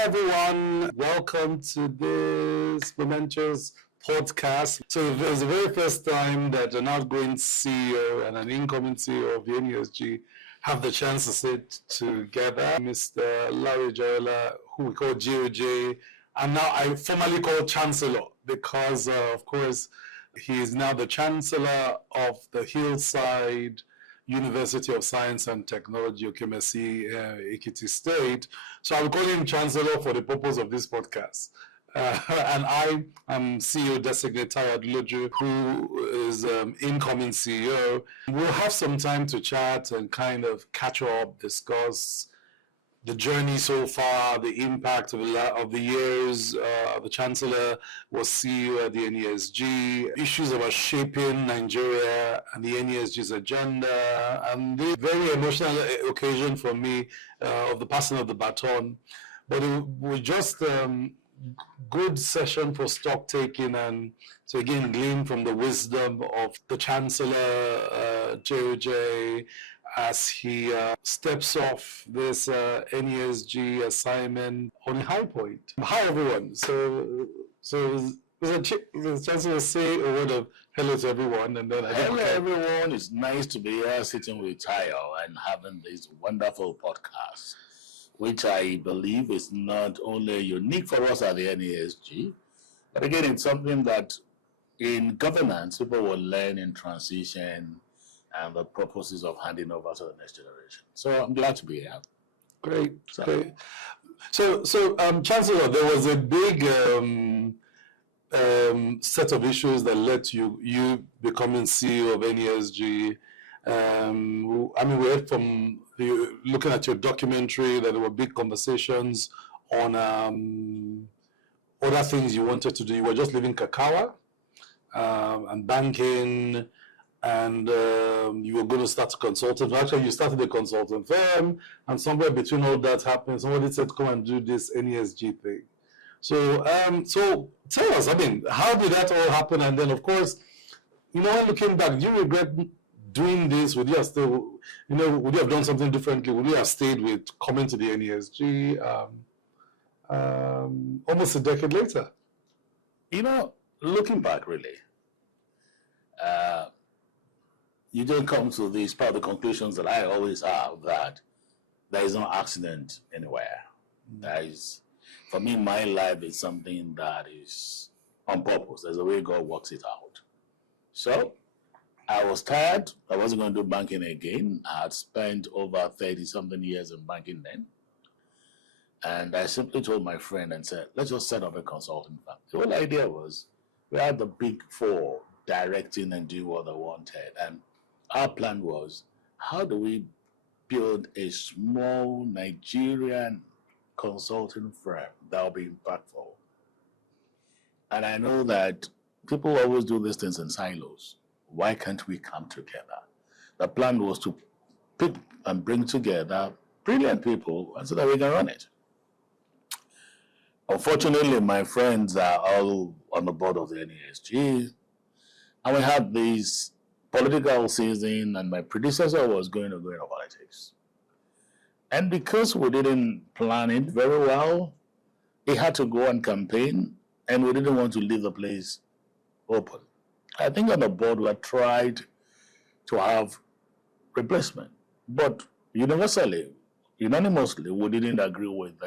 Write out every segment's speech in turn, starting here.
everyone. Welcome to this momentous podcast. So it was the very first time that an outgoing CEO and an incoming CEO of the NESG have the chance to sit together. Mr. Larry Joyla, who we call GOJ, and now I formally call Chancellor because, of course, he is now the Chancellor of the Hillside University of Science and Technology, Okemesi, Ekiti State. So I'll call him Chancellor for the purpose of this podcast. And I am CEO designate Tayo Adeloju, who is incoming CEO. We'll have some time to chat and kind of catch up, discuss the journey so far, the impact of the years. The Chancellor was CEO at the NESG, issues about shaping Nigeria and the NESG's agenda, and the very emotional occasion for me of the passing of the baton. But it was just good session for stock taking and to again glean from the wisdom of the Chancellor, JOJ, as he steps off this NESG assignment on a high point. Hi, everyone. So the Chancellor say a word of hello to everyone, and then hello, everyone. It's nice to be here sitting with Tayo and having this wonderful podcast, which I believe is not only unique for us at the NESG, but again, it's something that in governance people will learn in transition and the purposes of handing over to the next generation. So I'm glad to be here. Great. So Chancellor, there was a big set of issues that led to you becoming CEO of NESG. We heard from looking at your documentary that there were big conversations on other things you wanted to do. You were just leaving Kakawa and banking, and you were going to start a consultant. Actually, you started a consultant firm, and somewhere between all that happened, somebody said, come and do this NESG thing. So tell us, how did that all happen? And then, of course, when looking back, do you regret doing this? Would you have still, would you have done something differently? Would you have stayed with coming to the NESG almost a decade later? Looking back, really, you don't come to these part of the conclusions that I always have, that there is no accident anywhere. There is, for me, my life is something that is on purpose. There's a way God works it out. So I was tired. I wasn't going to do banking again. I had spent over 30-something years in banking then. And I simply told my friend and said, let's just set up a consulting firm. The whole idea was, we had the big four directing and doing what they wanted. And our plan was, how do we build a small Nigerian consulting firm that will be impactful? And I know that people always do these things in silos. Why can't we come together? The plan was to pick and bring together brilliant people so that we can run it. Unfortunately, my friends are all on the board of the NESG, and we had this political season, and my predecessor was going to go into politics. And because we didn't plan it very well, he had to go and campaign, and we didn't want to leave the place open. I think on the board we had tried to have replacement, but unanimously, we didn't agree with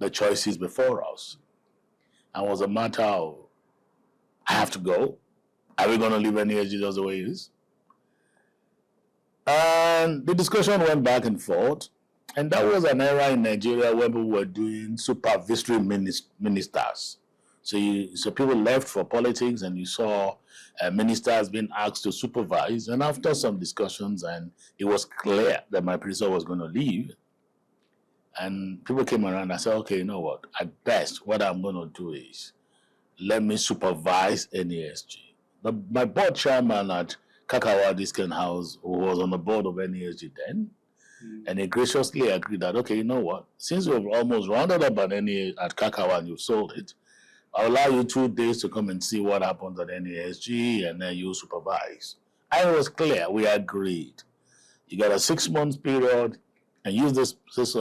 the choices before us. And it was a matter of, I have to go. Are we going to leave NESG just the way it is? And the discussion went back and forth. And that was an era in Nigeria where people were doing supervisory ministers. So people left for politics, and you saw ministers being asked to supervise. And after some discussions, and it was clear that my predecessor was going to leave, and people came around and said, okay, you know what? At best, what I'm going to do is let me supervise NESG. My board chairman at Kakawa Discount House, who was on the board of NESG then, and he graciously agreed that, okay, you know what? Since we've almost rounded up at Kakawa and you've sold it, I'll allow you 2 days to come and see what happens at NESG, and then you supervise. And it was clear, we agreed. You got a 6-month period, and use this 6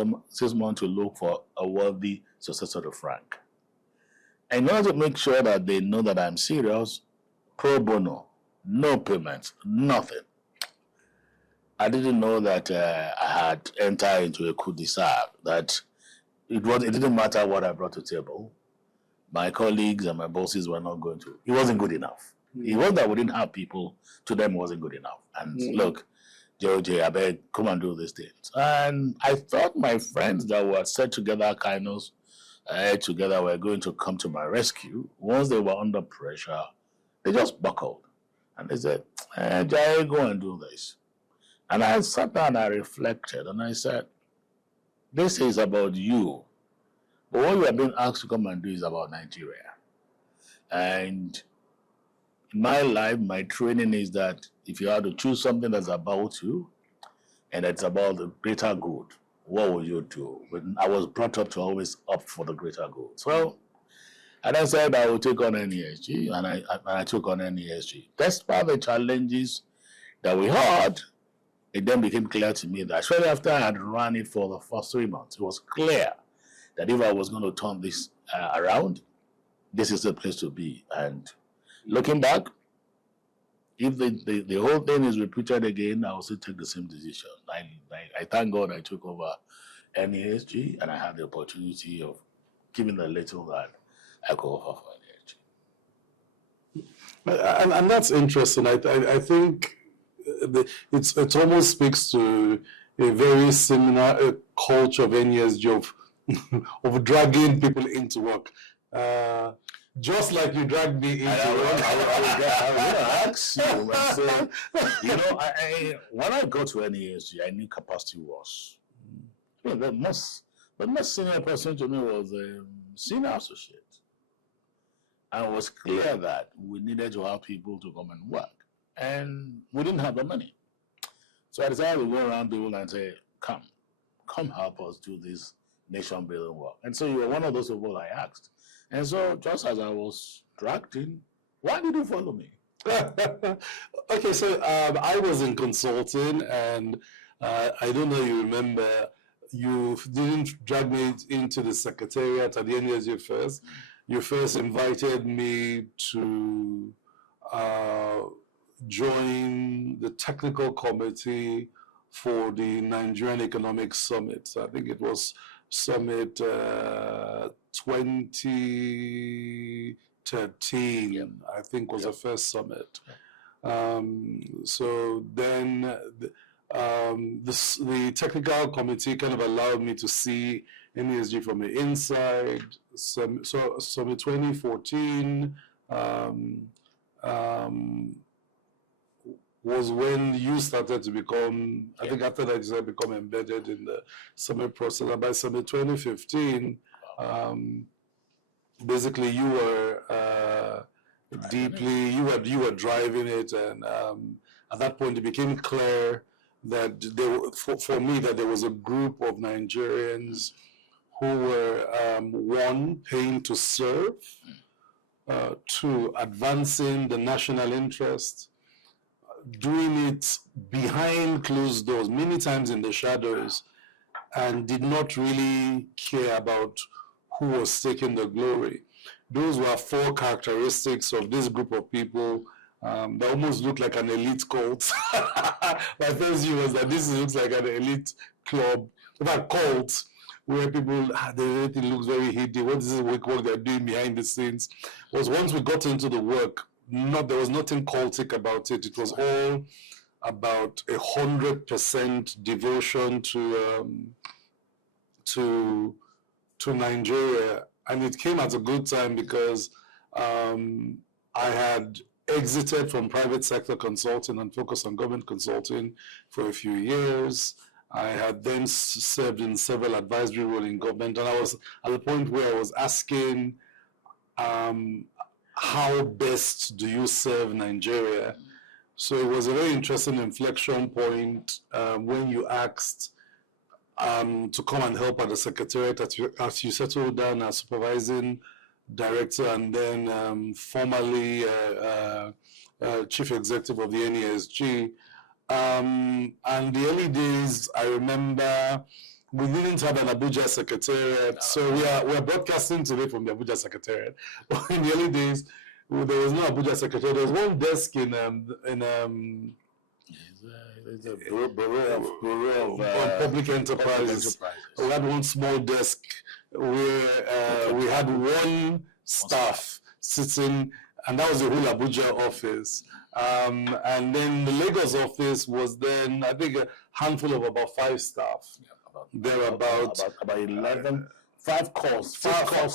months to look for a worthy successor to Frank. And in order to make sure that they know that I'm serious, pro bono, no payments, nothing. I didn't know that I had entered into a cul-de-sac, that it didn't matter what I brought to the table. My colleagues and my bosses were not going to. It wasn't good enough. It wasn't that we didn't have people. To them, it wasn't good enough. And look, J.O.J., I beg, come and do these things. And I thought my friends that were set together, together were going to come to my rescue. Once they were under pressure, they just buckled. And they said, Jai, go and do this. And I sat down and I reflected and I said, this is about you. But what you are being asked to come and do is about Nigeria. And in my life, my training is that if you had to choose something that's about you and it's about the greater good, what will you do? But I was brought up to always opt for the greater good. So, and I said I would take on NESG, and I took on NESG. Despite the challenges that we had, it then became clear to me that shortly after I had run it for the first 3 months, it was clear that if I was going to turn this around, this is the place to be. And looking back, if the whole thing is repeated again, I will still take the same decision. I thank God I took over NESG and I had the opportunity of giving the little that I could offer for NESG. And that's interesting. I think it almost speaks to a very similar culture of NESG of dragging people into work. Just like you dragged me into work. I was going to ask you and say, when I got to NESG, I knew capacity was. The most senior person to me was a senior associate. And it was clear that we needed to have people to come and work. And we didn't have the money. So I decided to go around people and say, come help us do this nation building work. And so you were one of those people I asked. And so just as I was dragged in, why did you follow me? Okay, so I was in consulting, and I don't know if you remember, you didn't drag me into the secretariat at the NESG first. You first invited me to join the technical committee for the Nigerian Economic Summit. So I think it was Summit 2013, I think was the first summit. So then the technical committee kind of allowed me to see NESG from the inside. So Summit 2014 was when you started to become, I think after that you started to become embedded in the summit process. And by Summit 2015, basically you were you were driving it, and at that point it became clear that for me that there was a group of Nigerians who were one, paying to serve, two, advancing the national interest, doing it behind closed doors, many times in the shadows, and did not really care about who was taking the glory. Those were four characteristics of this group of people that almost looked like an elite cult. My first view was that this looks like an elite club, that cult, where people, everything looks very hidden. What is this work they're doing behind the scenes? Was once we got into the work, there was nothing cultic about it. It was all about 100% devotion to Nigeria, and it came at a good time because I had exited from private sector consulting and focused on government consulting for a few years. I had then served in several advisory roles in government, and I was at the point where I was asking, how best do you serve Nigeria? So it was a very interesting inflection point when you asked to come and help at the secretariat as you settled down as supervising director and then formerly chief executive of the NESG. And the early days, I remember we didn't have an Abuja secretariat, so we're broadcasting today from the Abuja secretariat. But in the early days, there was no Abuja secretariat. There was one desk in Bureau of Public Enterprises. We had one small desk where we had one staff sitting, and that was the whole Abuja office. And then the Lagos office was then, I think, a handful of about 5 staff. About 11, 5 calls staff, and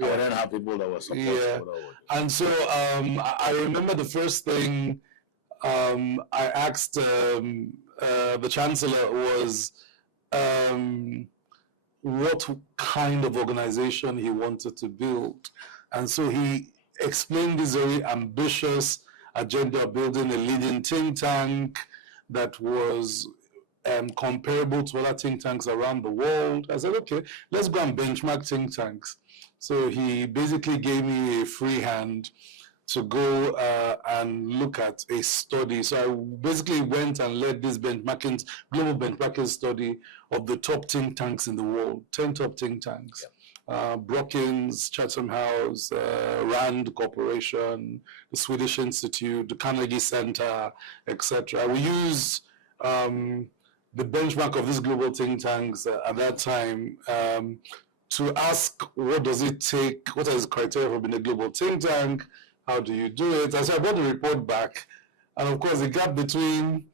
then have people that were supposed to. And so I remember the first thing I asked the Chancellor was what kind of organization he wanted to build. And so he explained this very ambitious agenda of building a leading think tank that was comparable to other think tanks around the world. I said, okay, let's go and benchmark think tanks. So he basically gave me a free hand to go and look at a study. So I basically went and led this global benchmarking study of the top think tanks in the world, 10 top think tanks. Brookings, Chatham House, Rand Corporation, the Swedish Institute, the Carnegie Center, etc. We used the benchmark of these global think tanks at that time to ask what does it take, what is the criteria for being a global think tank, how do you do it? And so I brought the report back, and of course the gap between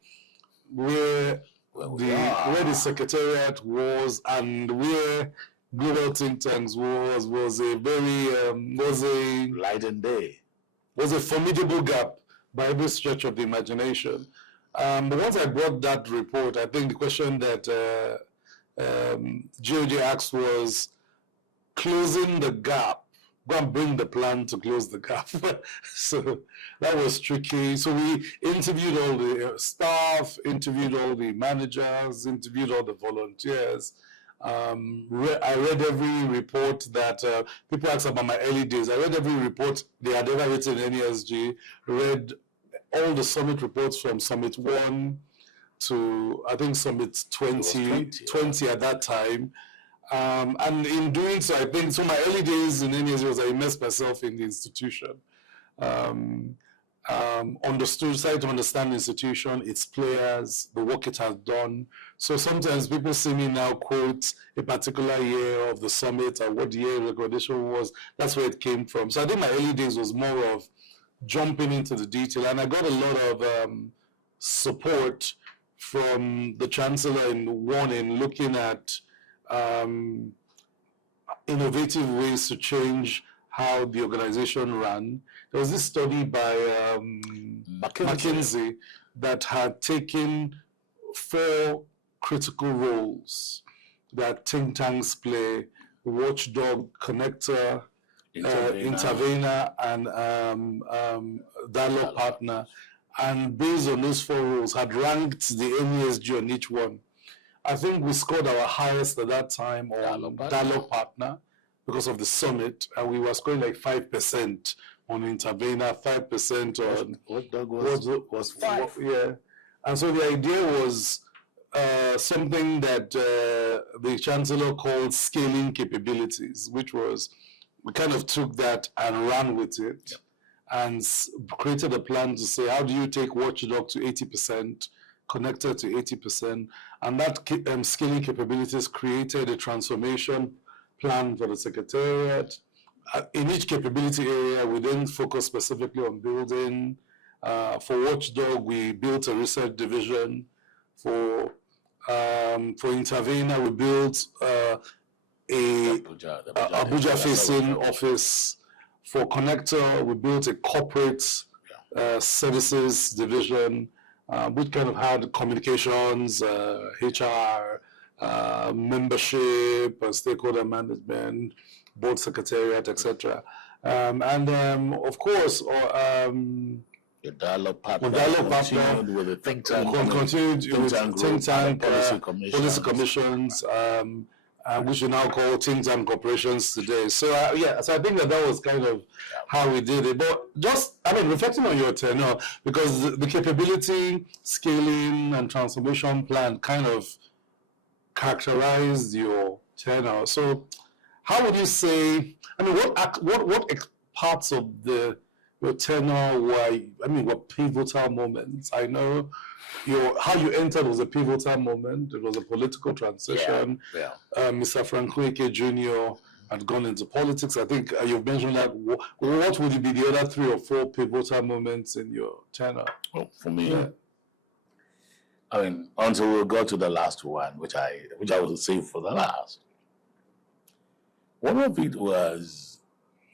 where the secretariat was and where global think tanks was a very light and day. Was a formidable gap by every stretch of the imagination. But once I brought that report, I think the question that GOJ asked was closing the gap. Go and bring the plan to close the gap. So that was tricky. So we interviewed all the staff, interviewed all the managers, interviewed all the volunteers. I read every report that people ask about my early days. I read every report they had ever written in NESG, read all the summit reports from Summit 1 to, I think, Summit 20 at that time. And in doing so, I think, so my early days in NESG was I immersed myself in the institution. Started to understand the institution, its players, the work it has done. So sometimes people see me now quote a particular year of the summit or what year the recognition was. That's where it came from. So I think my early days was more of jumping into the detail, and I got a lot of support from the Chancellor in looking at innovative ways to change how the organization ran. There was this study by McKinsey that had taken 4 critical roles that think tanks play: watchdog, connector, intervener, and dialogue partner. And based on those 4 roles, had ranked the NESG on each one. I think we scored our highest at that time on dialogue partner because of the summit, and we were scoring like 5% on intervener, 5% on watchdog was 5. Yeah. And so the idea was something that the Chancellor called scaling capabilities, which was we kind of took that and ran with it and created a plan to say, how do you take watchdog to 80%, connector to 80%, and that scaling capabilities created a transformation plan for the Secretariat. In each capability area, we then focus specifically on building. For Watchdog, we built a research division. For Intervener, we built a Abuja-facing office. For Connector, we built a corporate services division, which kind of had communications, HR, membership, stakeholder management, board secretariat, etc. Of course, the dialogue partner, continued with the think tank, continued with think tank, policy commissions, which we now call think tank corporations today. So so I think that was kind of how we did it. But just, reflecting on your tenure, because the capability, scaling, and transformation plan kind of characterized your tenure. So how would you say, what parts of your tenure were pivotal moments? I know how you entered was a pivotal moment. It was a political transition. Yeah. Mr. Frank Nweke Jr. had gone into politics. I think you've mentioned that. What would be the other 3 or 4 pivotal moments in your tenure? Well, for me, until we got to the last one, which I will save for the last. One of it was,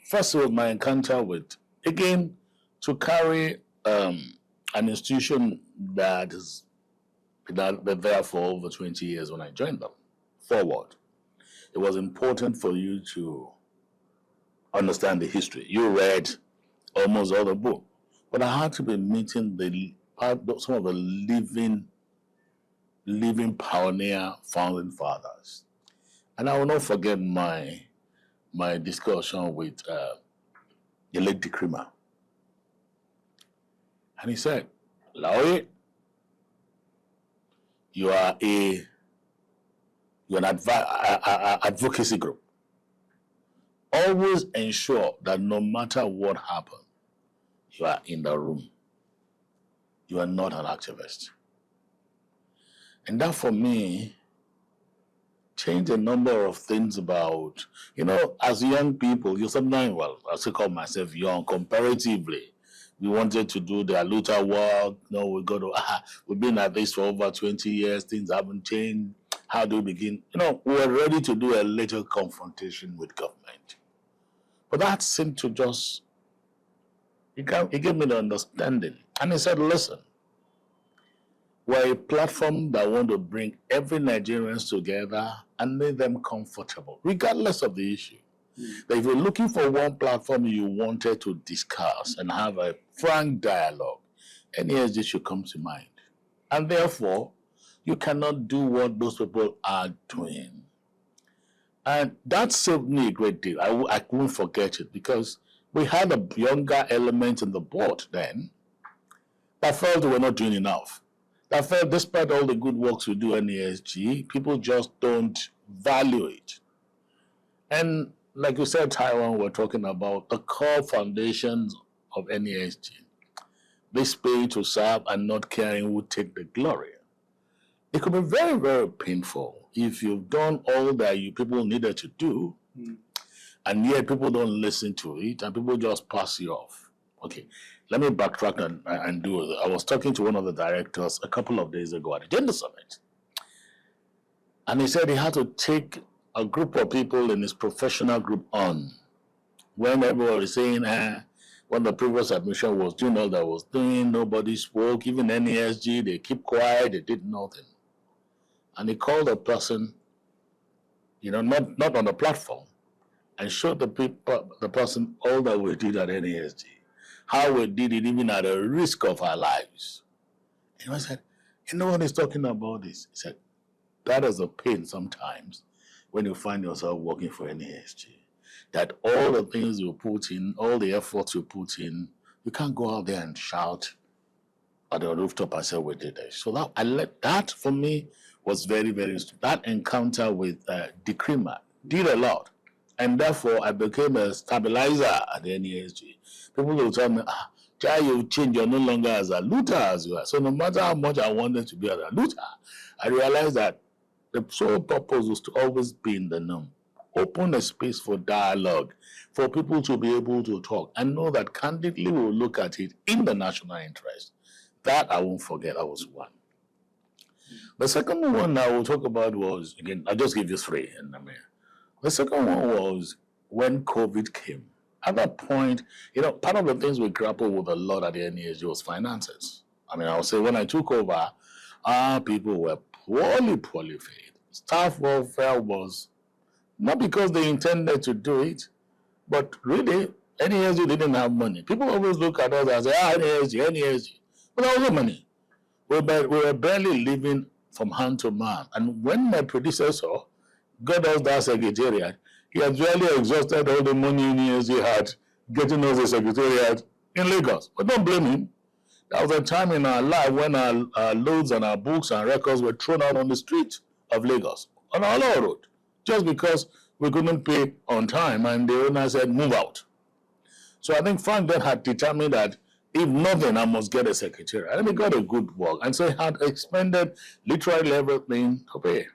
first of all, my encounter with, again, to carry an institution that has been there for over 20 years when I joined them forward. It was important for you to understand the history. You read almost all the book, but I had to be meeting some of the living pioneer founding fathers. And I will not forget my discussion with the late Dikrima. And he said, Laoye, you are an advocacy group. Always ensure that no matter what happens, you are in the room. You are not an activist. And that, for me, changed a number of things about, as young people, you sometimes, I still call myself young comparatively. We wanted to do the Aluta work. We've been at this for over 20 years. Things haven't changed. How do we begin? We were ready to do a little confrontation with government. But that seemed to just, it gave me the understanding. And he said, listen, we're a platform that want to bring every Nigerians together and make them comfortable, regardless of the issue. That if you're looking for one platform you wanted to discuss and have a frank dialogue, NESG should come to mind. And therefore, you cannot do what those people are doing. And that saved me a great deal. I won't forget it, because we had a younger element in the board then that felt we were not doing enough. That felt despite all the good works we do in NESG, people just don't value it. And like you said, Taiwan, we're talking about the core foundations of NESG. This pay to serve and not caring who take the glory. It could be very, very painful if you've done all that you people needed to do, and yet people don't listen to it, and people just pass you off. Okay, let me backtrack and do it. I was talking to one of the directors a couple of days ago at the Gender Summit, and he said he had to take a group of people in his professional group on when everyone was saying, when the previous admission was doing all that was doing, nobody spoke, even NESG, they keep quiet, they did nothing. And he called a person, not on the platform, and showed the person all that we did at NESG, how we did it even at the risk of our lives. And I said, no one is talking about this. He said, that is a pain sometimes when you find yourself working for NESG, that all the things you put in, all the efforts you put in, you can't go out there and shout at the rooftop and say, we did this. So that for me was very, very interesting. That encounter with Dikrima did a lot. And therefore, I became a stabilizer at the NESG. People will tell me, Jai, you change, you're no longer as a looter as you are. So no matter how much I wanted to be as a looter, I realized that the sole purpose was to always be in the norm. Open a space for dialogue, for people to be able to talk, and know that candidly we'll look at it in the national interest. That I won't forget. That was one. The second one I will talk about was, again, I'll just give you 3. The second one was when COVID came. At that point, part of the things we grappled with a lot at the NESG was finances. I would say when I took over, our people were poorly paid. Staff welfare was not because they intended to do it, but really, NESG didn't have money. People always look at us and say, NESG. But there was no money. We were barely living from hand to mouth. And when my predecessor got us that secretariat, he has really exhausted all the money NESG had getting us a secretariat in Lagos. But don't blame him. There was a time in our life when our loads and our books and records were thrown out on the street of Lagos, on our law road, just because we couldn't pay on time and the owner said, move out. So I think Frank then had determined that if nothing, I must get a secretariat. And he got a good work. And so he had expended literally everything to pay.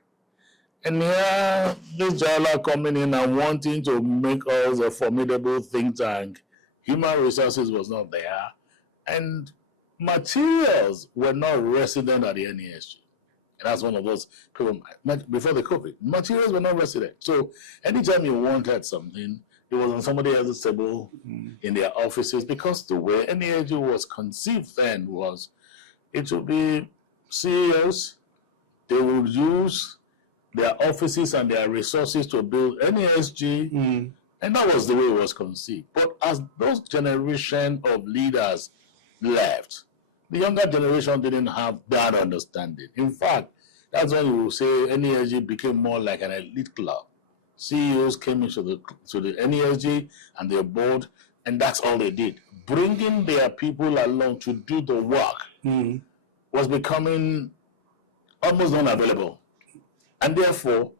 And here, this Jala coming in and wanting to make us a formidable think tank. Human resources was not there. And materials were not resident at the NESG. And that's one of those people, before the COVID, materials were not resident. So anytime you wanted something, it was on somebody else's table in their offices, because the way NESG was conceived then was it would be CEOs, they would use their offices and their resources to build NESG, and that was the way it was conceived. But as those generation of leaders left, the younger generation didn't have that understanding. In fact, that's when you will say NESG became more like an elite club. CEOs came into the NESG and their board, and that's all they did. Bringing their people along to do the work was becoming almost unavailable. And therefore,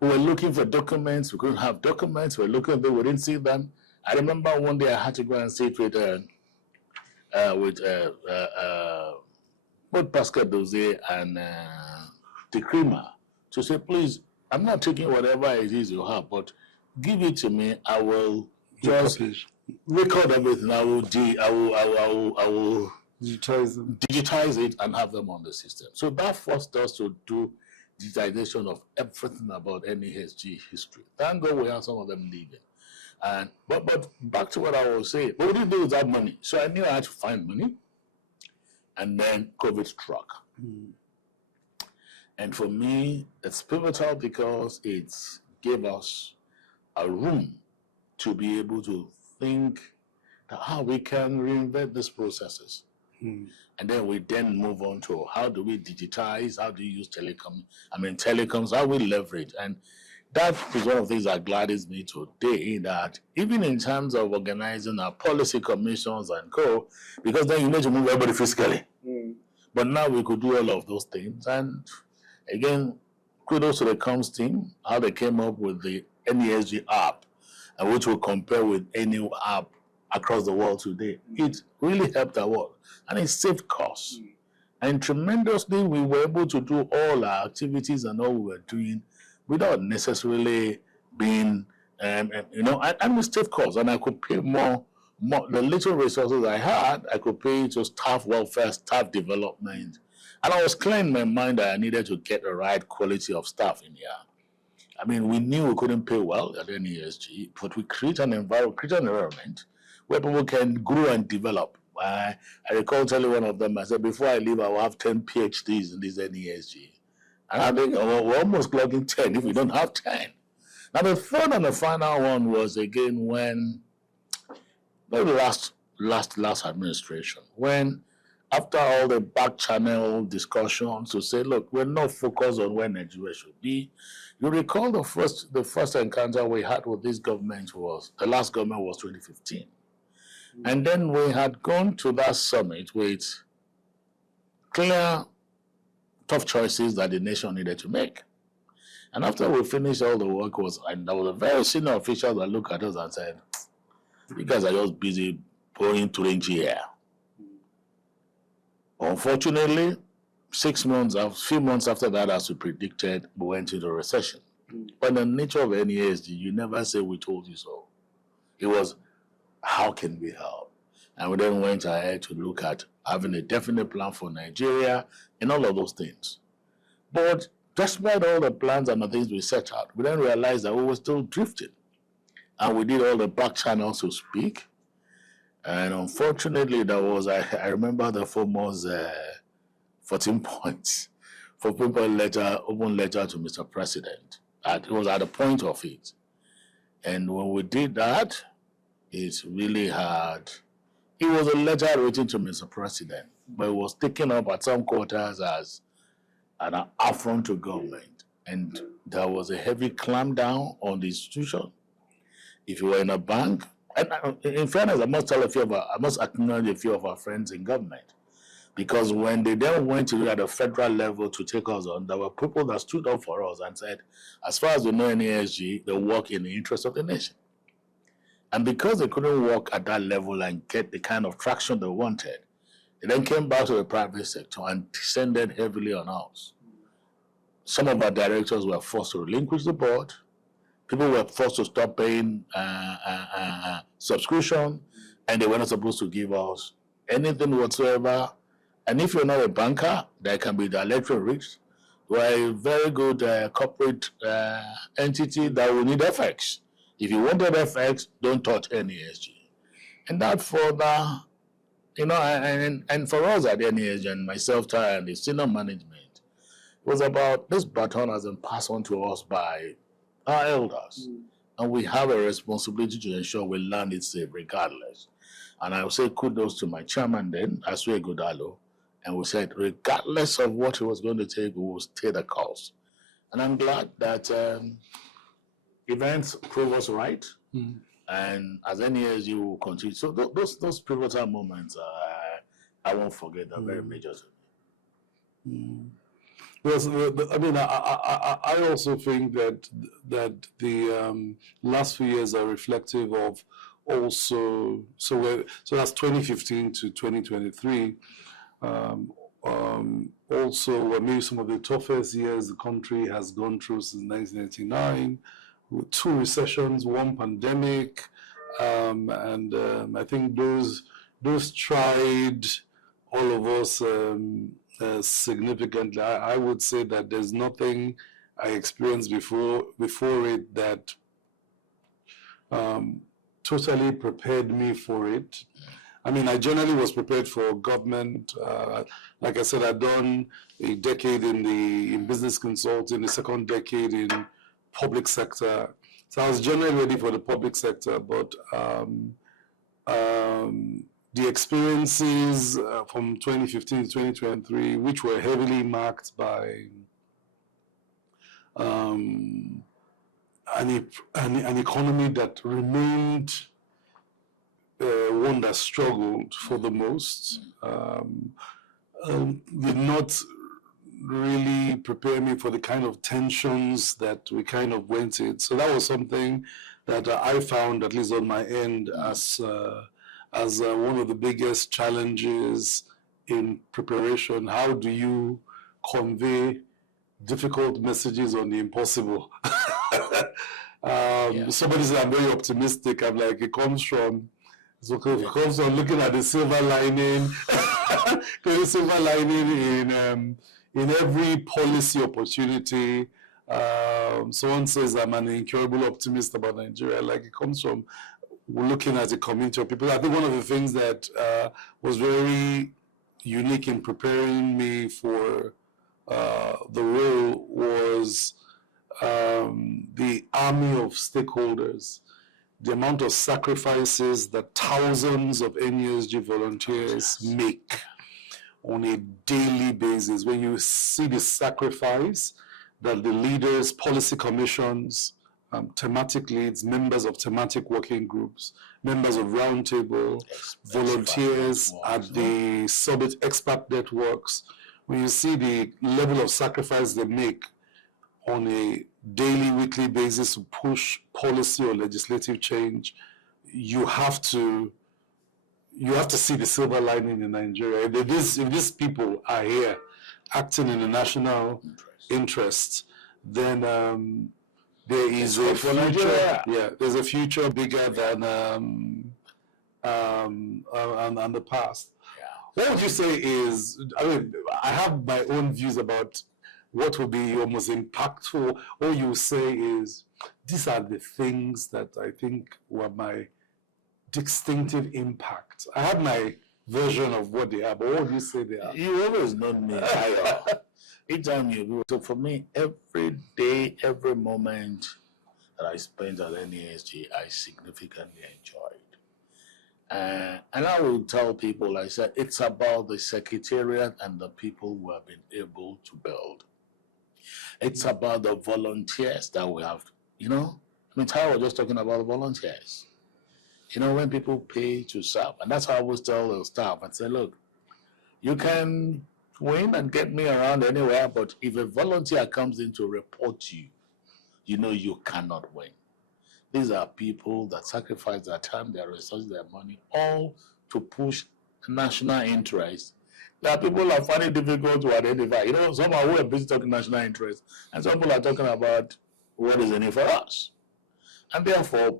we were looking for documents. We couldn't have documents. We were looking, we didn't see them. I remember one day I had to go and sit with both Pascal Doze and the Creamer to say, please, I'm not taking whatever it is you have, but give it to me. I will just record everything. I will digitize it and have them on the system. So that forced us to do digitization of everything about NESG history. Thank God we have some of them leaving. And but back to what I was saying, what did we do with that money? So I knew I had to find money, and then COVID struck. And for me, it's pivotal because it gave us a room to be able to think how we can reinvent these processes. And then we move on to how do we digitize, how do we use telecoms, how we leverage. And that is one of the things that gladdens me today, that even in terms of organizing our policy commissions and co, because then you need to move everybody fiscally. But now we could do all of those things. And again, kudos to the comms team, how they came up with the NESG app, and which will compare with any app across the world today. It really helped our work, and it saved costs. And tremendously, we were able to do all our activities and all we were doing without necessarily being, and we saved costs. And I could pay more, the little resources I had, I could pay to staff welfare, staff development. And I was clear in my mind that I needed to get the right quality of staff in here. I mean, we knew we couldn't pay well at NESG, but we create an environment where people can grow and develop. I recall telling one of them, I said, before I leave, I will have 10 PhDs in this NESG. And I think we're almost clocking 10 if we don't have 10. Now, the third and the final one was, again, when the last administration, when after all the back channel discussions to say, look, we're not focused on where Nigeria should be. You recall the first encounter we had with this government the last government was 2015. And then we had gone to that summit with clear, tough choices that the nation needed to make. And after we finished all the work, and there was a very senior official that looked at us and said, you guys are just busy pouring orange here. Unfortunately, a few months after that, as we predicted, we went into a recession. But the nature of NESG, you never say we told you so. It was, how can we help? And we then went ahead to look at having a definite plan for Nigeria and all of those things. But despite all the plans and the things we set out, we then realized that we were still drifting. And we did all the back channels to speak. And unfortunately, there was, I remember the famous 14 points, 14-point letter, open letter to Mr. President. It was at the point of it. And when we did that, it really it was a letter written to Mr. President, but it was taken up at some quarters as an affront to government. and there was a heavy clampdown on the institution. If you were in a bank, and in fairness, I must acknowledge a few of our friends in government, because when they then went to at the federal level to take us on, there were people that stood up for us and said, as far as we know NASG, they work in the interest of the nation. And because they couldn't work at that level and get the kind of traction they wanted, they then came back to the private sector and descended heavily on us. Some of our directors were forced to relinquish the board. People were forced to stop paying subscription, and they were not supposed to give us anything whatsoever. And if you're not a banker, there can be the electoral risk. We're a very good corporate entity that will need FX. If you wanted FX, don't touch NASG. And that further, and for us at NASG and myself, Ty, and the senior management, it was about this baton has been passed on to us by our elders. And we have a responsibility to ensure we land it safe regardless. And I will say kudos to my chairman then, Asue Godalo. And we said, regardless of what it was going to take, we will stay the course. And I'm glad that events prove us right. And as NASG will continue. So those pivotal moments, I won't forget. They're very major to me. Yes, I mean, I also think that the last few years are reflective of also. So that's 2015 to 2023. Also, were maybe some of the toughest years the country has gone through since 1989, with 2 recessions, 1 pandemic, and I think those tried all of us significantly. I would say that there's nothing I experienced before it that totally prepared me for it. I mean, I generally was prepared for government. Like I said, I'd done a decade in business consulting, a second decade in public sector. So I was generally ready for the public sector, but the experiences from 2015 to 2023, which were heavily marked by an economy that remained one that struggled for the most, did not really prepare me for the kind of tensions that we kind of went in. So that was something that I found, at least on my end, as one of the biggest challenges in preparation. How do you convey difficult messages on the impossible? Somebody said I'm very optimistic. I'm like, it comes from looking at the silver lining, the silver lining in every policy opportunity. Someone says I'm an incurable optimist about Nigeria. Like, it comes from looking at the community of people. I think one of the things that was very unique in preparing me for the role was the army of stakeholders, the amount of sacrifices that thousands of NASG volunteers make on a daily basis. When you see the sacrifice that the leaders, policy commissions, thematic leads, members of thematic working groups, members of roundtable, volunteers at the summit expert networks, when you see the level of sacrifice they make on a daily, weekly basis to push policy or legislative change, you have to see the silver lining in Nigeria. If these people are here acting in the national interest, then there is a future. Yeah, there's a future bigger than the past. Yeah. What would you say is? I mean, I have my own views about what will be your most impactful. All you say is, these are the things that I think were my distinctive impact. I have my version of what they are, but what would you say they are? You always know me. Each time you do. So for me, every day, every moment that I spent at NASG, I significantly enjoyed. And I will tell people, I said, it's about the secretariat and the people who have been able to build. It's about the volunteers that we have. You know, I mean, Tyler was just talking about the volunteers. You know, when people pay to serve, and that's how I always tell the staff and say, look, you can win and get me around anywhere, but if a volunteer comes in to report you, you know you cannot win. These are people that sacrifice their time, their resources, their money, all to push national interest. There are people that find it difficult to identify. You know, some are who are busy talking national interest, and some people are talking about what is in it for us. And therefore,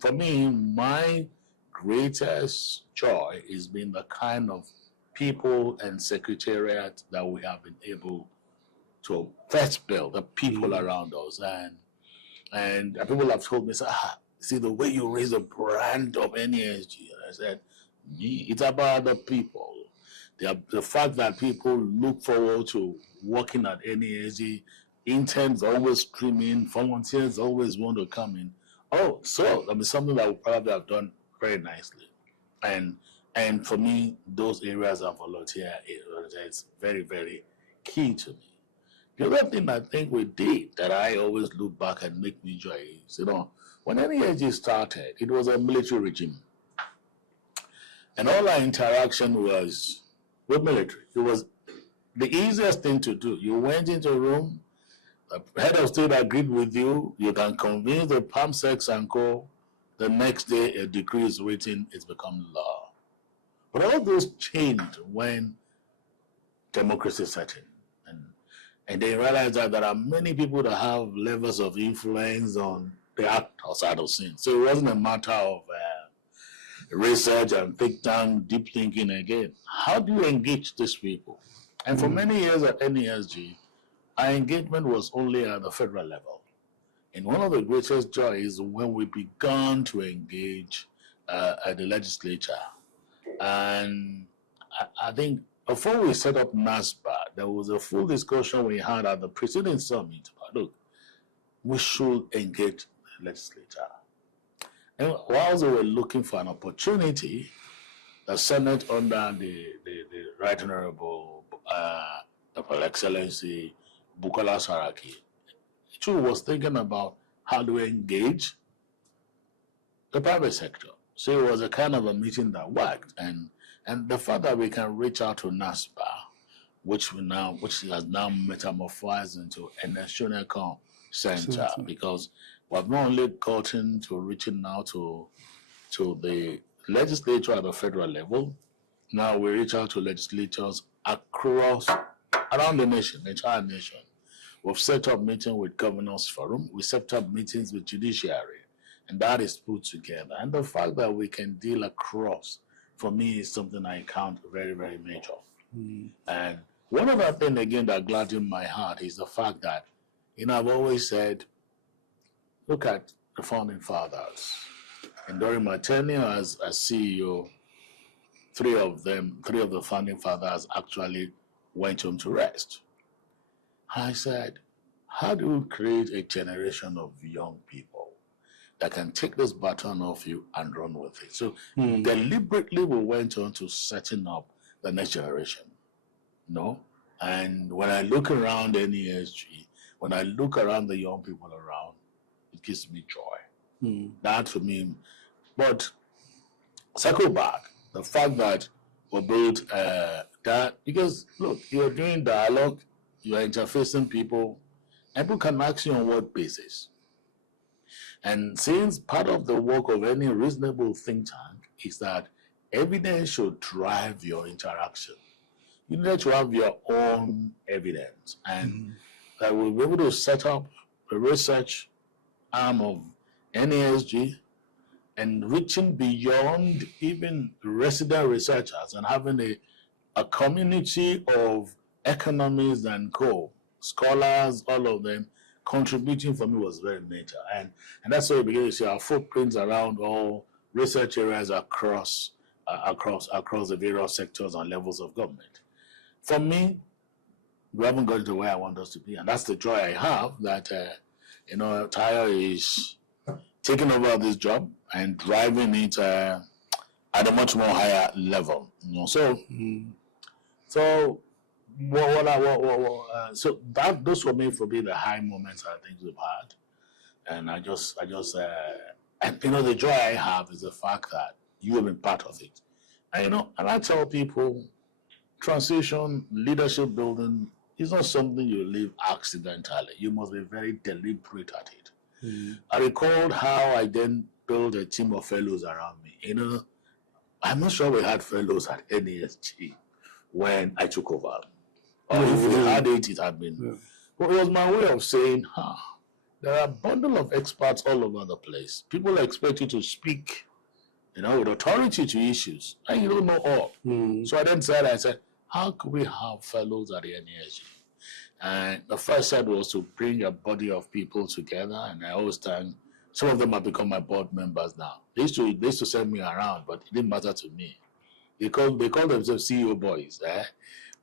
for me, my greatest joy is being the kind of people and secretariat that we have been able to first build, the people around us. And people have told me, see, the way you raise the brand of NESG, I said, it's about the people. The fact that people look forward to working at NESG, interns always streaming, volunteers always want to come in. Oh, so I mean, something that we probably have done very nicely. And for me, those areas of volunteer is very, very key to me. The other thing I think we did that I always look back and make me joy is, you know, when NESG started, it was a military regime. And all our interaction was with military. It was the easiest thing to do. You went into a room, the head of state agreed with you, you can convince the PAMSEC and co. The next day, a decree is written, it's become law. But all those changed when democracy set in. And they realized that there are many people that have levels of influence on the act outside of sin. So it wasn't a matter of research and think tank, deep thinking again. How do you engage these people? And for many years at NESG, our engagement was only at the federal level. And one of the greatest joys when we began to engage at the legislature. And I think before we set up NASBA, there was a full discussion we had at the preceding summit about, look, we should engage the legislature. And whilst they were looking for an opportunity, the Senate under the Right Honorable Dr. Excellency Bukola Saraki, too, was thinking about how do we engage the private sector. So it was a kind of a meeting that worked. And the fact that we can reach out to NASBA, which has now metamorphosed into a national center, because we have not only gotten to reaching out to the legislature at the federal level, now we reach out to legislatures around the nation, the entire nation. We've set up meetings with Governors Forum, we set up meetings with Judiciary, and that is put together. And the fact that we can deal across, for me, is something I count very, very major. And one other thing, again, that gladdens my heart is the fact that, you know, I've always said, look at the founding fathers. And during my tenure as CEO, three of the founding fathers actually went home to rest. I said, how do you create a generation of young people that can take this baton off you and run with it? So deliberately we went on to setting up the next generation. No? And when I look around NESG, when I look around the young people around, it gives me joy. That for me. But circle back, the fact that we built that, because look, you're doing dialogue, you're interfacing people, and people can ask you on what basis. And since part of the work of any reasonable think tank is that evidence should drive your interaction, you need to have your own evidence. And that we'll be able to set up a research arm of NESG and reaching beyond even resident researchers and having a community of economists and scholars, all of them contributing, for me, was very major. And that's why we begin to see our footprints around all research areas across the various sectors and levels of government. For me, we haven't gotten to where I want us to be. And that's the joy I have that, Tyler is taking over this job and driving it at a much more higher level. So So that those for me for me the high moments I think we've had, and I just and the joy I have is the fact that you have been part of it, and and I tell people, transition, leadership building is not something you live accidentally. You must be very deliberate at it. I recalled how I then built a team of fellows around me. I'm not sure we had fellows at NESG when I took over. Or if we had it, it had been. Yeah. But it was my way of saying, there are a bundle of experts all over the place. People expect you to speak, with authority to issues, and you don't know all. So I said, how could we have fellows at the NESG? And the first step was to bring a body of people together, and I always thank some of them have become my board members now. They used to send me around, but it didn't matter to me. They call themselves CEO boys,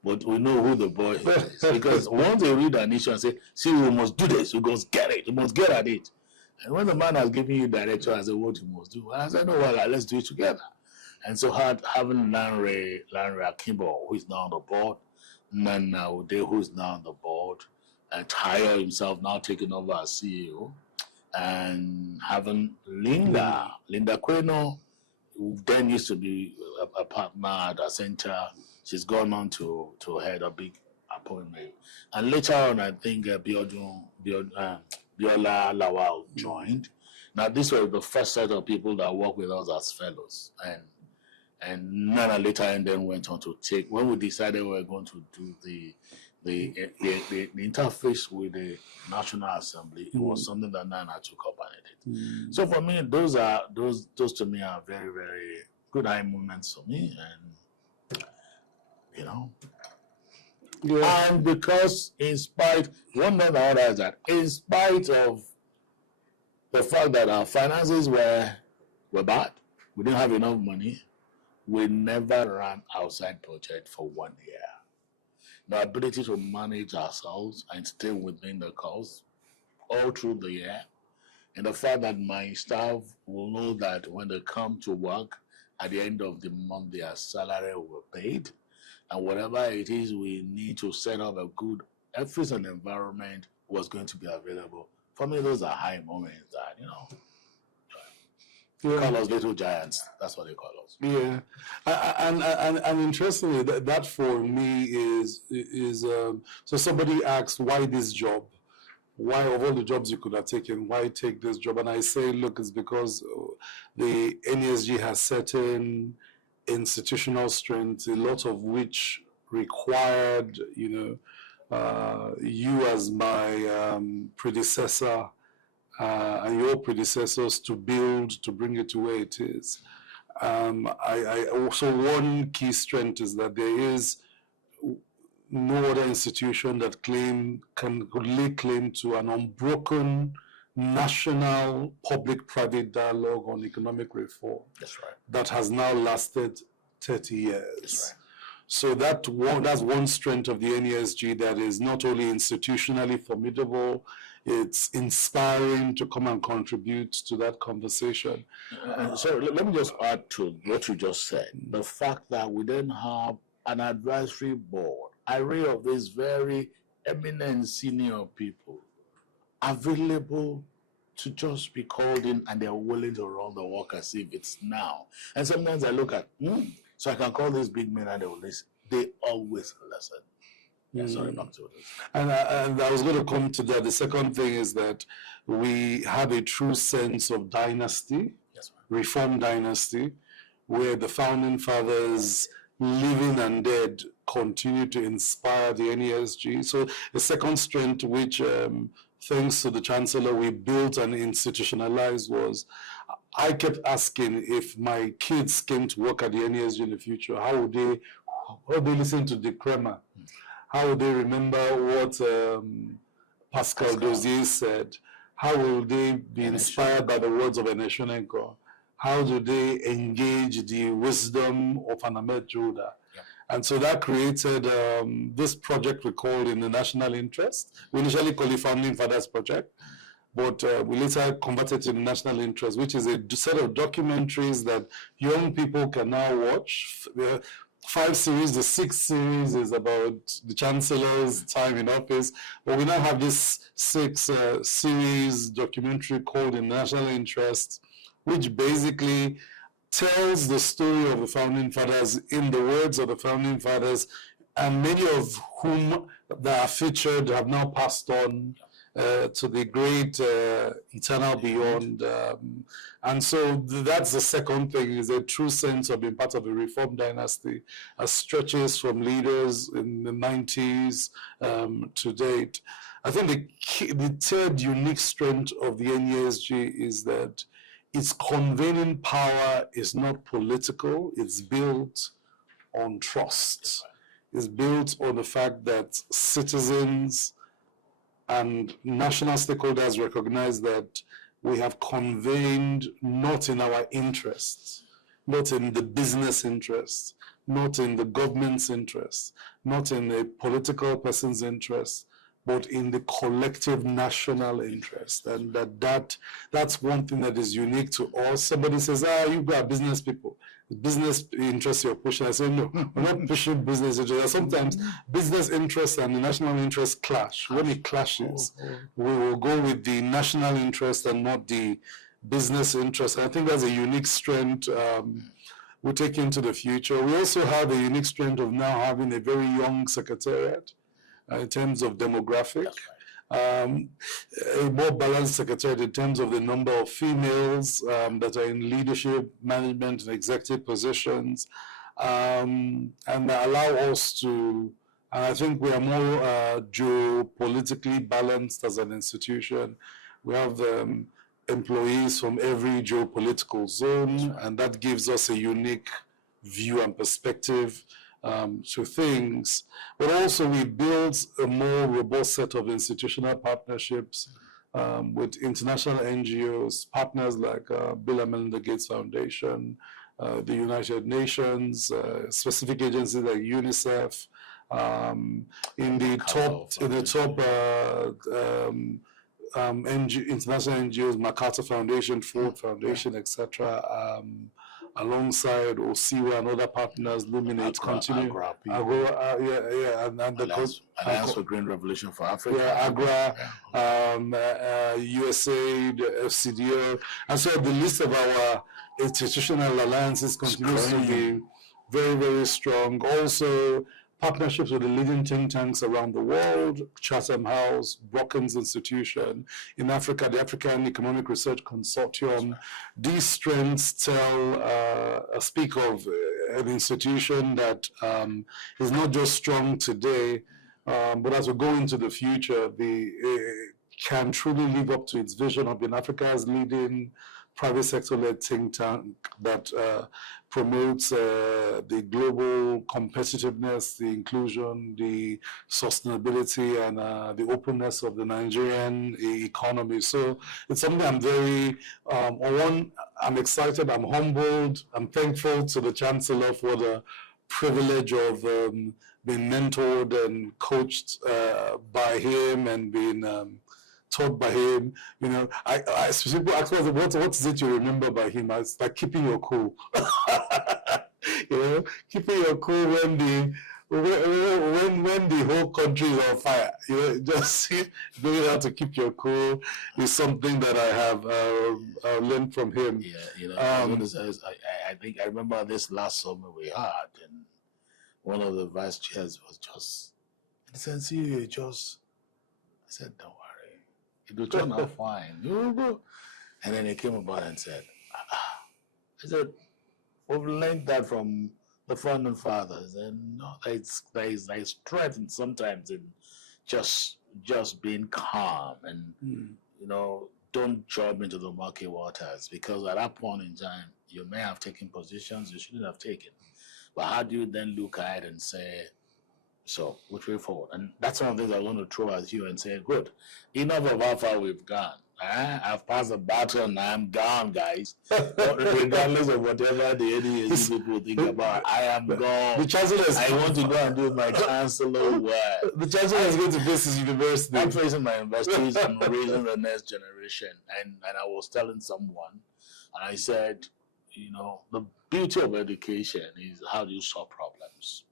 but we know who the boy is. Because once they read an issue and say, CEO must do this, you must get it, you must get at it. And when the man has given you direction, I said, what you must do? And I said, no, well, let's do it together. And so having Lanre Akimbo, who is now on the board, Nana Ude, who is now on the board, and Tayo himself now taking over as CEO, and having Linda Queno, who then used to be a partner at Accenture. She's gone on to head a big appointment. And later on, I think Biola Lawal joined. Now, this was the first set of people that worked with us as fellows. And Nana later and then went on to take, when we decided we were going to do the interface with the National Assembly, it was something that Nana took up and did. So for me, those to me are very, very good high moments for me, and and because in spite of the fact that our finances were bad, we didn't have enough money, we never ran outside budget for 1 year. The ability to manage ourselves and stay within the cost all through the year, and the fact that my staff will know that when they come to work at the end of the month, their salary will be paid, and whatever it is we need to set up a good office and environment was going to be available. For me, those are high moments that, call us little giants. That's what they call us. Yeah, and interestingly, that for me is so somebody asked, why this job? Why, of all the jobs you could have taken, why take this job? And I say, look, it's because the NESG has certain institutional strengths, a lot of which required, you as my predecessor and your predecessors to build, to bring it to where it is. I also, one key strength is that there is no other institution that could lay claim to an unbroken national public-private dialogue on economic reform. That's right. That has now lasted 30 years. That's right. So that's one strength of the NESG that is not only institutionally formidable, it's inspiring to come and contribute to that conversation. So let me just add to what you just said. The fact that we then have an advisory board, array of these very eminent senior people available to just be called in, and they're willing to run the work as if it's now. And sometimes I look at, so I can call these big men and they will listen. They always listen. Yeah, sorry, back to this. And I was going to come to that. The second thing is that we have a true sense of dynasty, reform dynasty, where the founding fathers, living and dead, continue to inspire the NESG. So the second strength, which thanks to the Chancellor, we built and institutionalized, was I kept asking, if my kids came to work at the NESG in the future, how would they listen to Dick Kremer? How would they remember what Pascal Dozier said? How will they be inspired by the words of Eneshonenko? How do they engage the wisdom of an Ahmed Joda? Yeah. And so that created this project we called In the National Interest. We initially called it Founding Fathers Project, but we later converted to the National Interest, which is a set of documentaries that young people can now watch. 5 series. The 6th series is about the Chancellor's time in office. But we now have this 6th series documentary called In National Interest, which basically tells the story of the Founding Fathers in the words of the Founding Fathers, and many of whom that are featured have now passed on to the great eternal beyond. And so that's the second thing, is a true sense of being part of a reform dynasty, stretches from leaders in the 90s to date. I think the third unique strength of the NESG is that its convening power is not political, it's built on trust. It's built on the fact that citizens and national stakeholders recognize that we have convened not in our interests, not in the business interests, not in the government's interests, not in a political person's interests, but in the collective national interest. And that's one thing that is unique to us. Somebody says, you got business people. Business interests you're pushing. I say, no, we're not pushing business interests. Sometimes business interests and the national interest clash. When it clashes, we will go with the national interest and not the business interest. And I think that's a unique strength we'll take into the future. We also have a unique strength of now having a very young secretariat in terms of demographic. A more balanced secretariat in terms of the number of females that are in leadership, management, and executive positions, and allow us to, and I think we are more geopolitically balanced as an institution. We have employees from every geopolitical zone, and that gives us a unique view and perspective to things, but also we built a more robust set of institutional partnerships with international NGOs, partners like Bill and Melinda Gates Foundation, the United Nations, specific agencies like UNICEF, in the top international NGOs, MacArthur Foundation, Ford Foundation, etc. Alongside OSIWA and other partners, Luminate, Continue, Alliance for Green Revolution for Africa, AGRA, USAID, FCDO, and so the list of our institutional alliances continues to be very, very strong. Also, partnerships with the leading think tanks around the world, Chatham House, Brookings Institution, in Africa, the African Economic Research Consortium. These strengths speak of an institution that is not just strong today, but as we go into the future, can truly live up to its vision of being Africa's leading private sector-led think tank that promotes the global competitiveness, the inclusion, the sustainability, and the openness of the Nigerian economy. So it's something I'm very, I'm excited, I'm humbled, I'm thankful to the Chancellor for the privilege of being mentored and coached by him and being taught by him. You know, I people ask me, what is it you remember by him? It's like keeping your cool. You know, keeping your cool when the whole country is on fire. You know, just knowing how to keep your cool is something that I have learned from him. Yeah, you know, I think I remember this last summer we had, and one of the vice chairs was just, in the sense, I said, don't worry, it will turn out fine. And then he came about and said, I said, we've learned that from the founding fathers, and no, there is strength sometimes in just being calm and you know, don't jump into the murky waters, because at that point in time you may have taken positions you shouldn't have taken. But how do you then look at it and say, so which way forward? And that's one of the things I want to throw at you and say, good, enough of how far we've gone. I've passed the baton and I'm gone, guys. Regardless of whatever the NESG people think about, I am gone. The Chancellor I want to go and do my Chancellor work. The Chancellor is going to face his university. I'm facing my universities and raising the next generation. And I was telling someone, and I said, you know, beauty of education is how do you solve problems.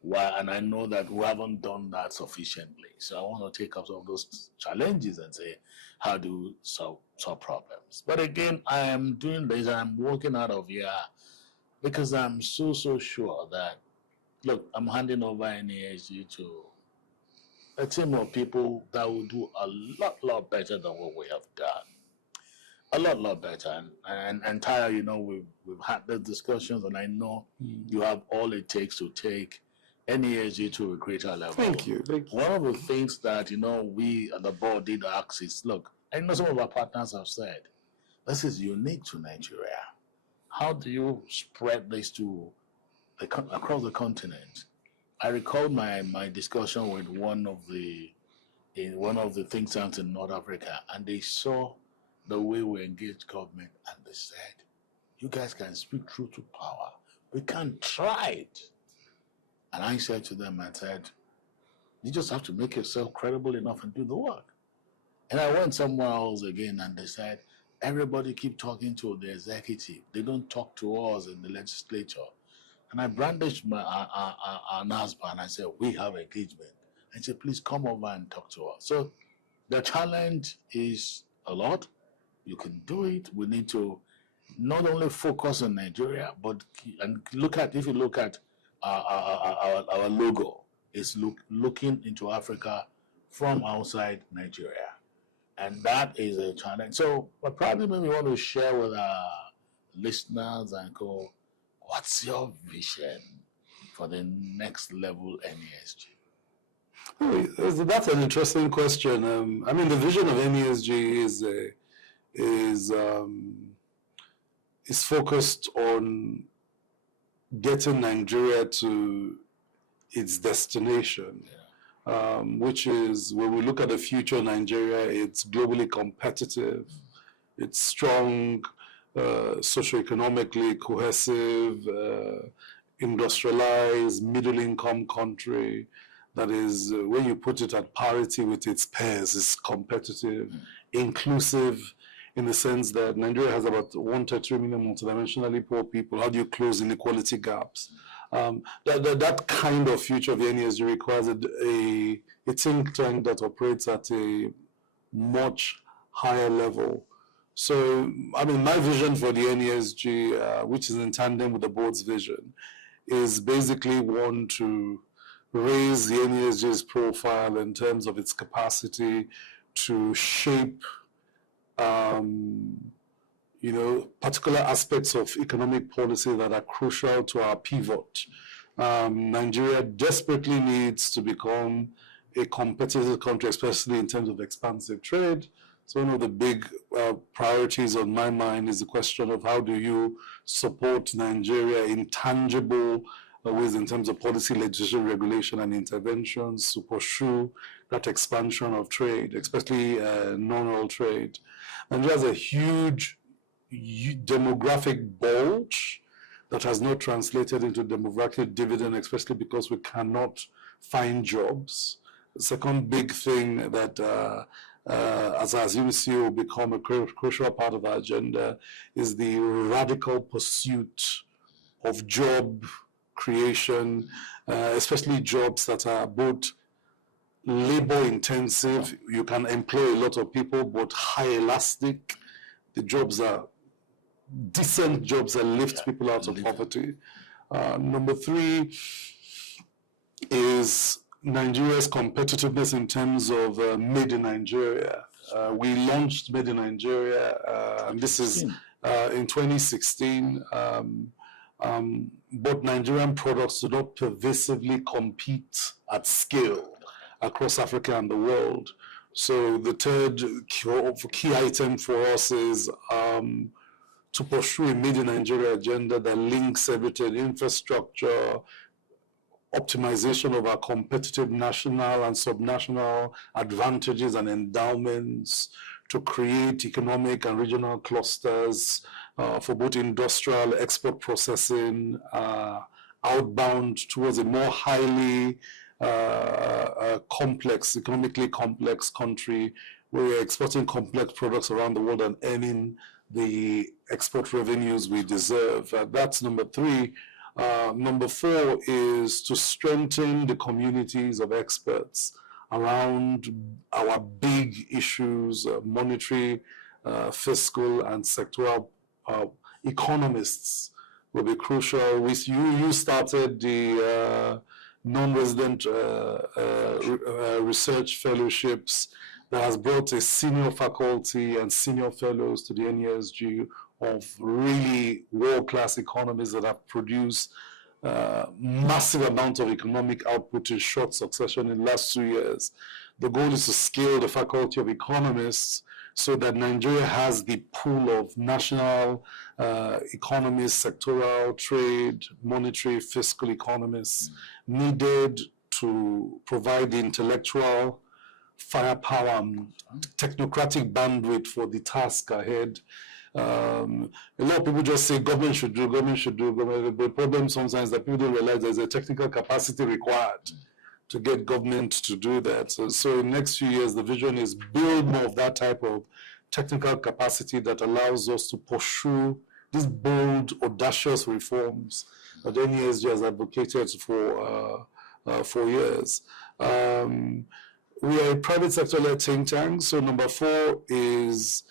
Why? And I know that we haven't done that sufficiently. So I want to take up some of those challenges and say, how do we solve problems? But again, I am doing this, I'm working out of here because I'm so sure that, look, I'm handing over NASG to a team of people that will do a lot better than what we have done. A lot better. And Tyler, you know, we've had the discussions, and I know you have all it takes to take NASG to a greater level. Thank you. One of the things that, you know, we at the board did ask is, look, I know some of our partners have said, this is unique to Nigeria. How do you spread this to across the continent? I recall my discussion with one of the think tanks in North Africa, and they saw the way we engage government, and they said, you guys can speak truth to power. We can try it. And I said to them, I said, you just have to make yourself credible enough and do the work. And I went somewhere else again, and they said, everybody keep talking to the executive. They don't talk to us in the legislature. And I brandished my NASBA, and I said, we have engagement. And said, please come over and talk to us. So the challenge is a lot. You can do it. We need to not only focus on Nigeria, but if you look at our logo, is looking into Africa from outside Nigeria. And that is a challenge. So probably maybe want to share with our listeners and go, what's your vision for the next level NASG? Oh, that's an interesting question. I mean, the vision of NASG is focused on getting Nigeria to its destination, which is, when we look at the future of Nigeria, it's globally competitive, it's strong, socioeconomically cohesive, industrialized, middle-income country that is, when you put it at parity with its peers, is competitive, inclusive, in the sense that Nigeria has about 1.3 million multidimensionally poor people. How do you close inequality gaps? That kind of future of the NASG requires a think tank that operates at a much higher level. So, I mean, my vision for the NASG, which is in tandem with the board's vision, is basically one to raise the NASG's profile in terms of its capacity to shape particular aspects of economic policy that are crucial to our pivot. Nigeria desperately needs to become a competitive country, especially in terms of expansive trade. So one of the big priorities on my mind is the question of how do you support Nigeria in tangible ways in terms of policy, legislation, regulation, and interventions to pursue that expansion of trade, especially non-oil trade. Nigeria has a huge demographic bulge that has not translated into demographic dividend, especially because we cannot find jobs. The second big thing that, as I assume CEO will become a crucial part of our agenda, is the radical pursuit of job creation, especially jobs that are both labor intensive. You can employ a lot of people, but high elastic. The jobs are decent jobs that lift people out of poverty. Number three is Nigeria's competitiveness in terms of Made in Nigeria. We launched Made in Nigeria, and this is in 2016. But Nigerian products do not pervasively compete at scale across Africa and the world. So the third key item for us is to pursue a Made in Nigeria agenda that links everything: infrastructure, optimization of our competitive national and subnational advantages and endowments, to create economic and regional clusters for both industrial, export processing, outbound towards a more highly complex, economically complex country we're exporting complex products around the world and earning the export revenues we deserve. That's number 3. Number 4 is to strengthen the communities of experts around our big issues, monetary, fiscal, and sectoral. Economists will be crucial. You started the non-resident research fellowships that has brought a senior faculty and senior fellows to the NESG of really world-class economists that have produced massive amount of economic output in short succession in the last 2 years. The goal is to scale the faculty of economists so that Nigeria has the pool of national economists, sectoral, trade, monetary, fiscal economists needed to provide the intellectual firepower and technocratic bandwidth for the task ahead. A lot of people just say government should do, government should do, government. But the problem sometimes is that people don't realize there's a technical capacity required to get government to do that. So in the next few years, the vision is build more of that type of technical capacity that allows us to pursue these bold, audacious reforms that NESG has advocated for years. We are a private sector-led think tank, so number 4 is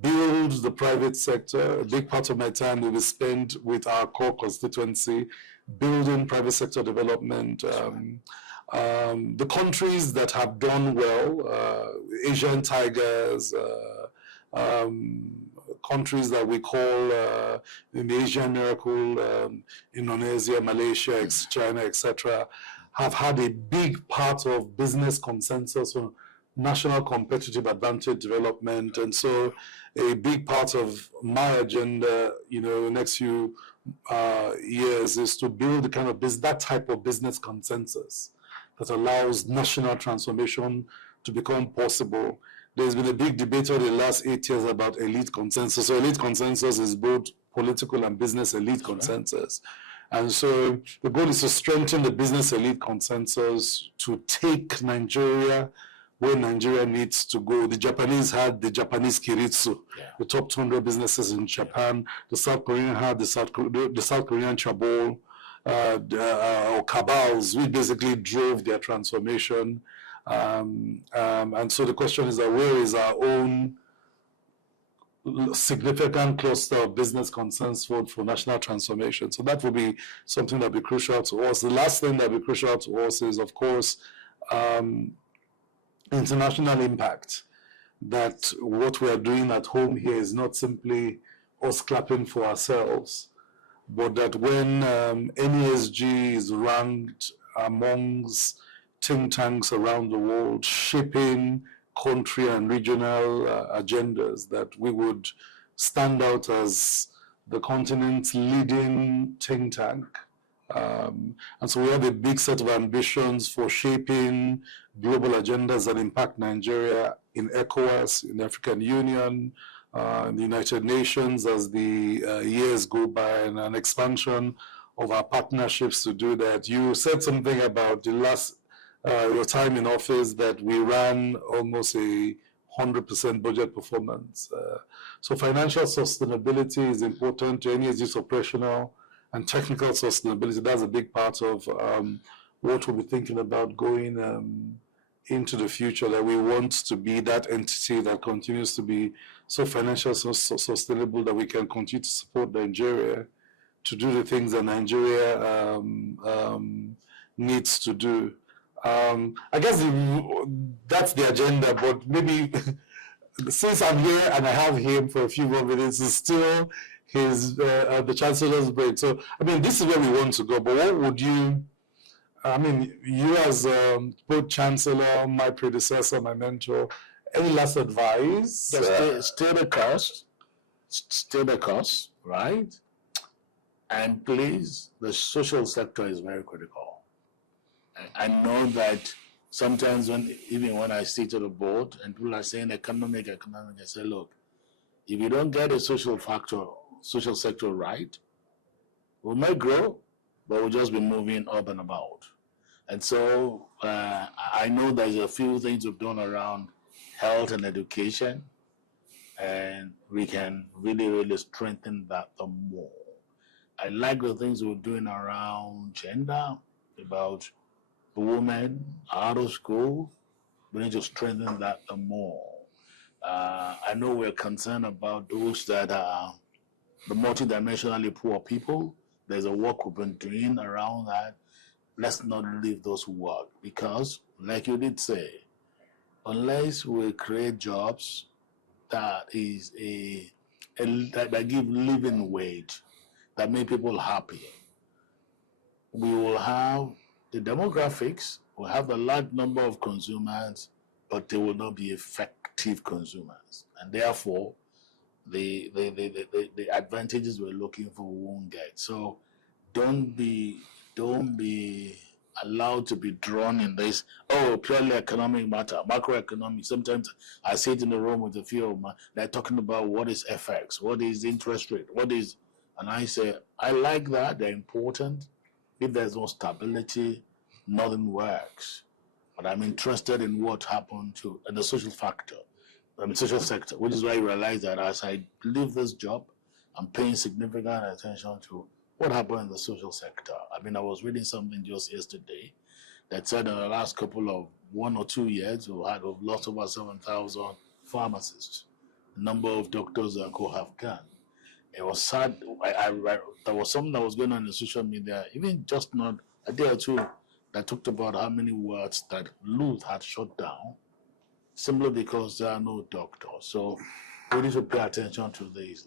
build the private sector. A big part of my time will be spent with our core constituency, building private sector development. The countries that have done well, Asian tigers, countries that we call the Asian miracle, Indonesia, Malaysia, China, etc., have had a big part of business consensus on national competitive advantage development. And so a big part of my agenda, next few years is to build the kind of that type of business consensus that allows national transformation to become possible. There's been a big debate over the last 8 years about elite consensus. So elite consensus is both political and business elite consensus. And so the goal is to strengthen the business elite consensus to take Nigeria where Nigeria needs to go. The Japanese had the Japanese Kiritsu, the top 200 businesses in Japan. The South Korean had the South Korean Chaebol, or cabals, which basically drove their transformation. And so the question is that where is our own significant cluster of business consensus for national transformation? So that will be something that will be crucial to us. The last thing that will be crucial to us is, of course, international impact. That what we are doing at home here is not simply us clapping for ourselves, but that when NESG is ranked amongst think tanks around the world, shaping country and regional agendas, that we would stand out as the continent's leading think tank. And so we have a big set of ambitions for shaping global agendas that impact Nigeria in ECOWAS, in the African Union, in the United Nations as the years go by, and an expansion of our partnerships to do that. You said something about the last your time in office, that we ran almost a 100% budget performance. So financial sustainability is important to NESG's operational and technical sustainability. That's a big part of what we'll be thinking about going into the future, that we want to be that entity that continues to be so financially sustainable that we can continue to support Nigeria to do the things that Nigeria needs to do. I guess that's the agenda, but maybe since I'm here and I have him for a few more minutes, it's still the Chancellor's break. So, I mean, this is where we want to go, but what would you, you as both Chancellor, my predecessor, my mentor, any last advice? Still the cost, right? And please, the social sector is very critical. I know that sometimes even when I sit to the board and people are saying economic, I say, look, if you don't get a social sector right, we might grow, but we'll just be moving up and about. And so I know there's a few things we've done around health and education, and we can really, really strengthen that the more. I like the things we're doing around gender, about women out of school. We need to strengthen that the more. I know we're concerned about those that are the multidimensionally poor people. There's a work we've been doing around that. Let's not leave those work because, like you did say, unless we create jobs that is that give living wage, that make people happy, we will have the demographics, we'll have a large number of consumers, but they will not be effective consumers. And therefore, the advantages we're looking for we won't get. So don't be allowed to be drawn in this, purely economic matter, macroeconomic. Sometimes I sit in the room with a few of my, they're talking about what is FX, what is interest rate, and I say, I like that, they're important. If there's no stability, nothing works. But I'm interested in what happened to the social social sector, which is why I realize that as I leave this job, I'm paying significant attention to what happened in the social sector. I mean, I was reading something just yesterday that said in the last couple of 1 or 2 years, we've lost over 7,000 pharmacists. The number of doctors and co have gone. It was sad. There was something that was going on in social media, even just not a day or two, that talked about how many wards that Luth had shut down simply because there are no doctors. So we need to pay attention to this.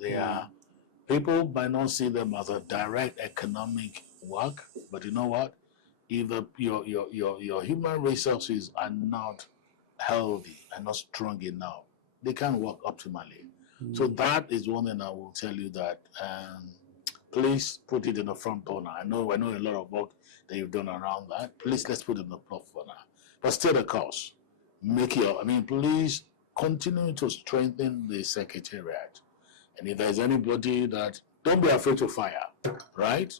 People might not see them as a direct economic work, but you know what? If your human resources are not healthy and not strong enough, they can't work optimally. So that is one thing I will tell you that please put it in the front burner. I know a lot of work that you've done around that. Please, let's put it in the front burner. But stay the course. Please continue to strengthen the secretariat. And if there's anybody that, don't be afraid to fire, right?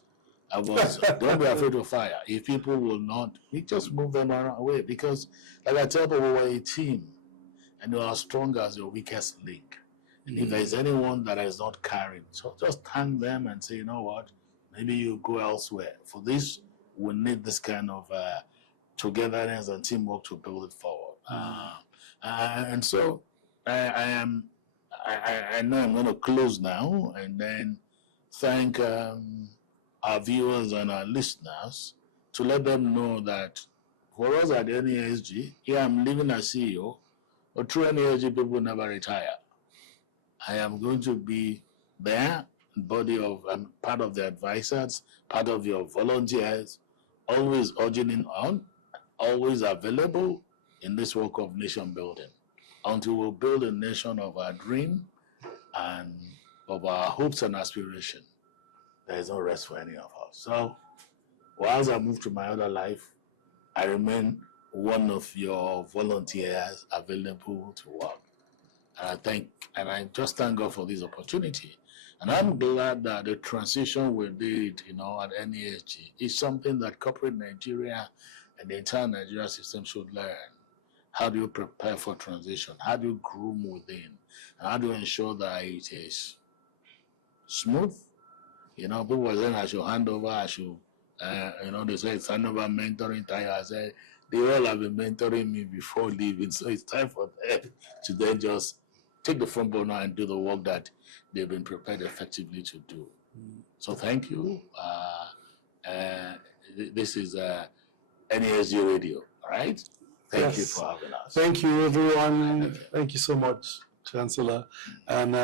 Don't be afraid to fire. If people will not, we just move them away. Because, like I tell people, we're a team. And you are as strong as your weakest link. And if there's anyone that is not carrying, so just thank them and say, you know what, maybe you go elsewhere. For this, we need this kind of togetherness and teamwork to build it forward. And so I know I'm going to close now and then thank our viewers and our listeners to let them know that for us at NESG, I'm leaving as CEO, but through NESG, people never retire. I am going to be there, part of the advisors, part of your volunteers, always urging on, always available in this work of nation building until we build a nation of our dream and of our hopes and aspiration. There is no rest for any of us. So, whilst I move to my other life, I remain one of your volunteers available to work. And I just thank God for this opportunity. And I'm glad that the transition we did, at NESG is something that corporate Nigeria and the entire Nigeria system should learn. How do you prepare for transition? How do you groom within? And how do you ensure that it is smooth? People were saying I should hand over, they say it's hand over mentoring time. I said, they all have been mentoring me before leaving. So it's time for them to then just take the front burner and do the work that they've been prepared effectively to do. So thank you. This is NESG Radio, all right? Thank you for having us. Thank you, everyone. Thank you so much, Chancellor. And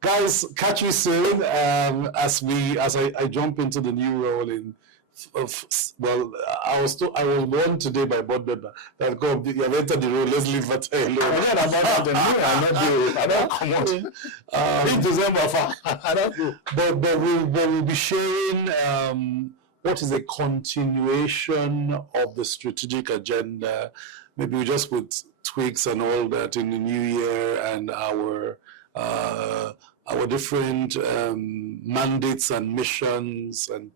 guys, catch you soon as I jump into the new role in. I was warned today by board member that you have entered the role. Let's leave that alone. I don't come out. In December, I don't know. But we'll be sharing what is a continuation of the strategic agenda. Maybe we just put tweaks and all that in the new year and our different mandates and missions and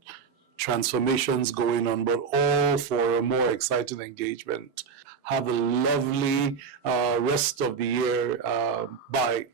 transformations going on, but all for a more exciting engagement. Have a lovely rest of the year. Bye.